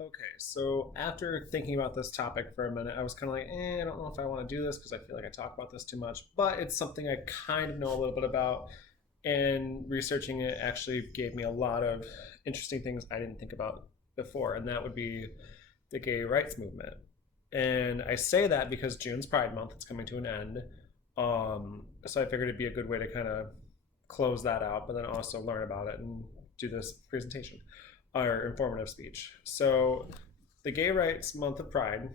Okay, so after thinking about this topic for a minute, I was kind of like, I don't know if I want to do this because I feel like I talk about this too much, but it's something I kind of know a little bit about. And researching it actually gave me a lot of interesting things I didn't think about before, and that would be the gay rights movement. And I say that because June's Pride Month, it's coming to an end. So I figured it'd be a good way to kind of close that out, but then also learn about it and do this presentation or informative speech. So the Gay Rights Month of Pride,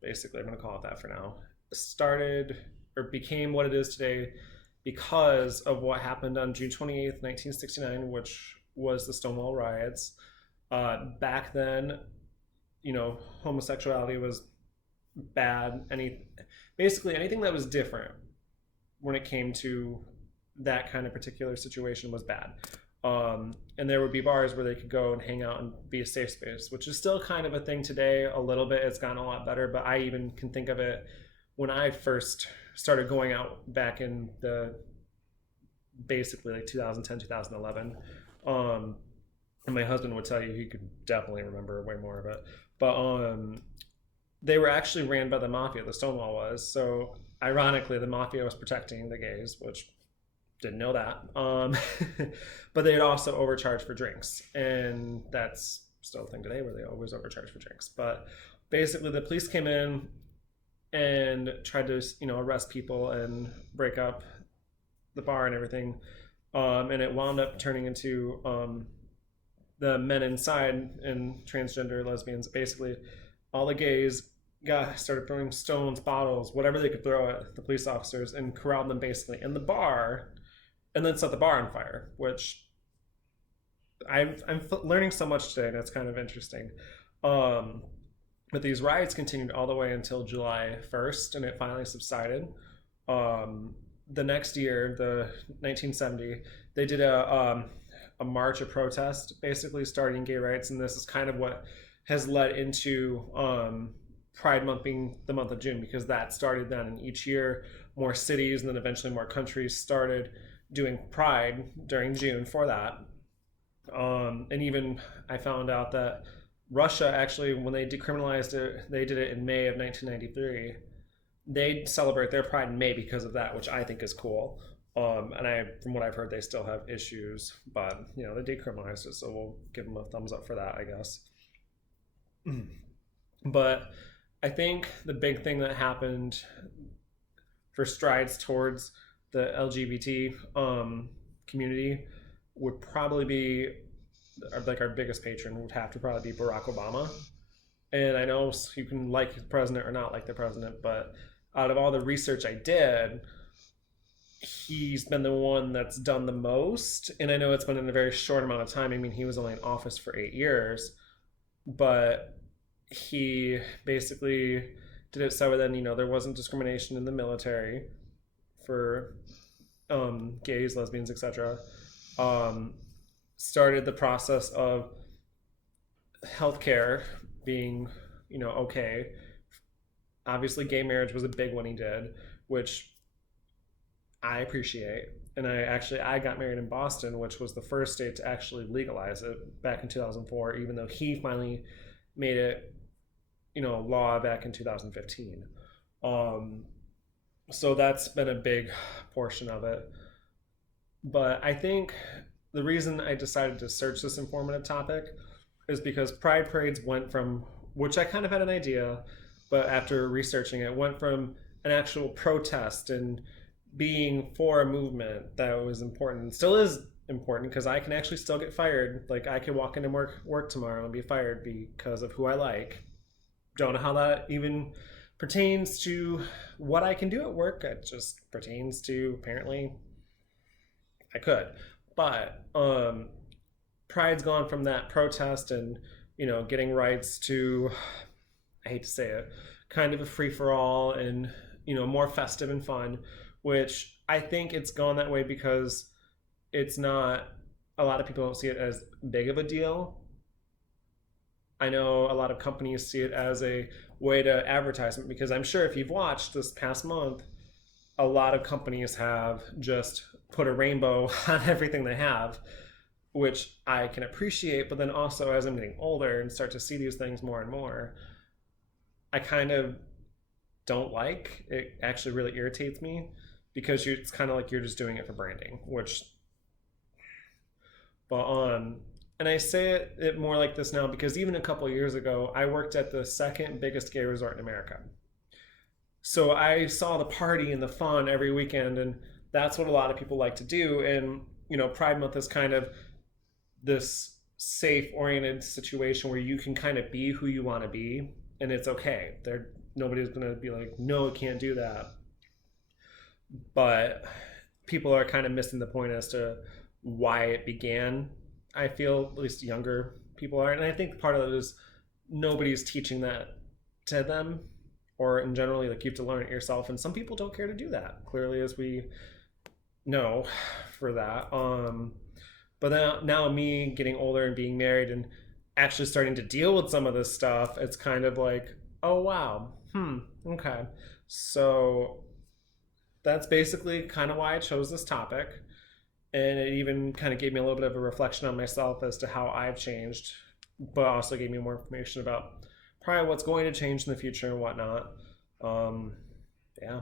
basically, I'm going to call it that for now, started or became what it is today because of what happened on June 28th, 1969, which was the Stonewall riots. Back then, homosexuality was bad. Basically anything that was different when it came to that kind of particular situation was bad. And there would be bars where they could go and hang out and be a safe space, which is still kind of a thing today. A little bit, it's gotten a lot better, but I even can think of it when I first started going out back in the basically like 2010, 2011. And my husband would tell you he could definitely remember way more of it. But they were actually ran by the mafia. The Stonewall was. So ironically, the mafia was protecting the gays, which didn't know that. But they'd also overcharge for drinks, and that's still a thing today where they always overcharge for drinks. But basically, the police came in and tried to arrest people and break up the bar and everything. And it wound up turning into the men inside and transgender lesbians. Basically, all the gays started throwing stones, bottles, whatever they could throw at the police officers, and corralled them basically in the bar, and then set the bar on fire. Which I'm learning so much today, and it's kind of interesting. But these riots continued all the way until July 1st, and it finally subsided. The next year, the 1970, they did a march, a protest, basically starting gay rights, and this is kind of what has led into Pride Month being the month of June, because that started then, and each year more cities and then eventually more countries started doing Pride during June for that. And even I found out that Russia actually, when they decriminalized it, they did it in May of 1993. They celebrate their Pride in May because of that, which I think is cool. From what I've heard, they still have issues, but they decriminalized it, so we'll give them a thumbs up for that, I guess. But I think the big thing that happened for strides towards the LGBT community would probably be like our biggest patron would have to probably be Barack Obama. And I know you can like the president or not like the president, but out of all the research I did, he's been the one that's done the most. And I know it's been in a very short amount of time. I mean, he was only in office for 8 years, but he basically did it so then, there wasn't discrimination in the military for gays, lesbians, etc. Started the process of healthcare being, okay. Obviously, gay marriage was a big one he did, which I appreciate. And I got married in Boston, which was the first state to actually legalize it back in 2004, even though he finally made it, law back in 2015. So that's been a big portion of it. But I think the reason I decided to search this informative topic is because Pride parades went from, which I kind of had an idea, but after researching it, went from an actual protest and being for a movement that was important, still is important, because I can actually still get fired. Like, I could walk into work tomorrow and be fired because of who I like. Don't know how that even pertains to what I can do at work. It just pertains to, apparently, I could. But Pride's gone from that protest and getting rights to, I hate to say it, kind of a free for all and more festive and fun, which I think it's gone that way because it's not, a lot of people don't see it as big of a deal. I know a lot of companies see it as a way to advertisement, because I'm sure if you've watched this past month, a lot of companies have just put a rainbow on everything they have. which I can appreciate. But then also, as I'm getting older and start to see these things more and more, I kind of don't like it. Actually, really irritates me because it's kind of like you're just doing it for branding, which, but and I say it more like this now because even a couple of years ago, I worked at the second biggest gay resort in America. So I saw the party and the fun every weekend, and that's what a lot of people like to do. And Pride Month is kind of this safe oriented situation where you can kind of be who you want to be, and it's okay. Nobody's gonna be like, no, you can't do that. But people are kind of missing the point as to why it began. I feel at least younger people are, and I think part of it is nobody's teaching that to them, or in generally, like, you have to learn it yourself, and some people don't care to do that. Clearly, as we know, for that. But then now me getting older and being married and actually starting to deal with some of this stuff, it's kind of like, oh wow, okay. So that's basically kind of why I chose this topic. And it even kind of gave me a little bit of a reflection on myself as to how I've changed, but also gave me more information about probably what's going to change in the future and whatnot. Yeah.